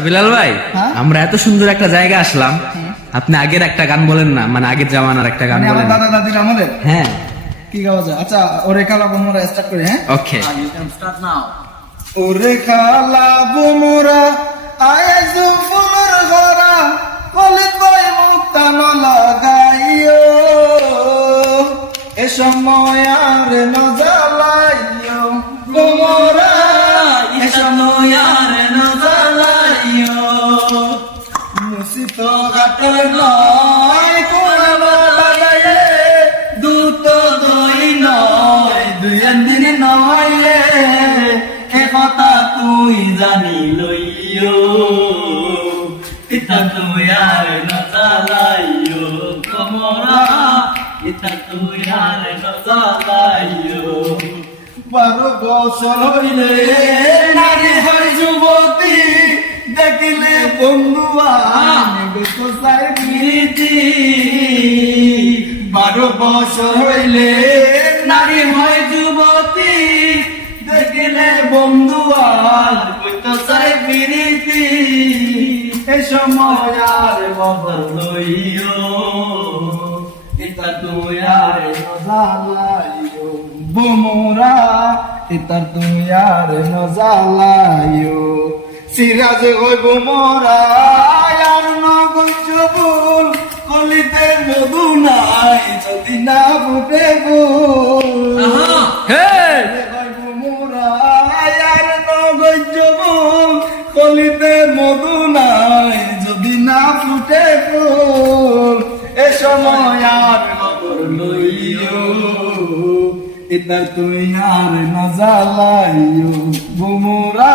বিলাল ভাই হ্যাঁ? আমরা এত সুন্দর একটা জায়গা আসলাম। আপনি আগের একটা গান বলেন না মানে আগের জামানার একটা গান মানে বলেন। দাদা দাদির আমাদের? হ্যাঁ। কি গাওয়া যায়? আচ্ছা ওরে খালা বোমরা স্টার্ট করি হ্যাঁ? ওকে ওরে খালা বোমরা আয়াজু ফুলর ঘরা কলিত বই মুক্তান লাগাইও। এ সময় আর নজালাইও বোমরা এ সময় আর ঘাটর নয় কোন বালায়ে দুত দুই নয়, দুই দিন নয় এ কথা তুই জানি লইও ইতা তুই আর নজালাইও কমরা। ইতা তুই আর নজালাইও বারো বছর হইলে নারী হয় যুবতী। দেখিলে বন্ধুয়া চাই বারো বছর হইলে নারী হয় যুবতী। দেখিলে বন্ধুয়াল কইতো চাই প্রীতি। এ সময় আর বদল লইও। ইতা তুই আর বোমরা তুমি আর নজালাইও সিরাজ হই বোমরা আর নগঞ্জ ফুল কলিতে মধু নাই যদি না ফুটে ফুল। Hey! হই বোমরা আর নগঞ্জ ফুল কলিতে মধু নাই যদি না ফুটে ফুল। এ সময় আর খবর লইও এটা তুই আর না জ্বালাইও বুমরা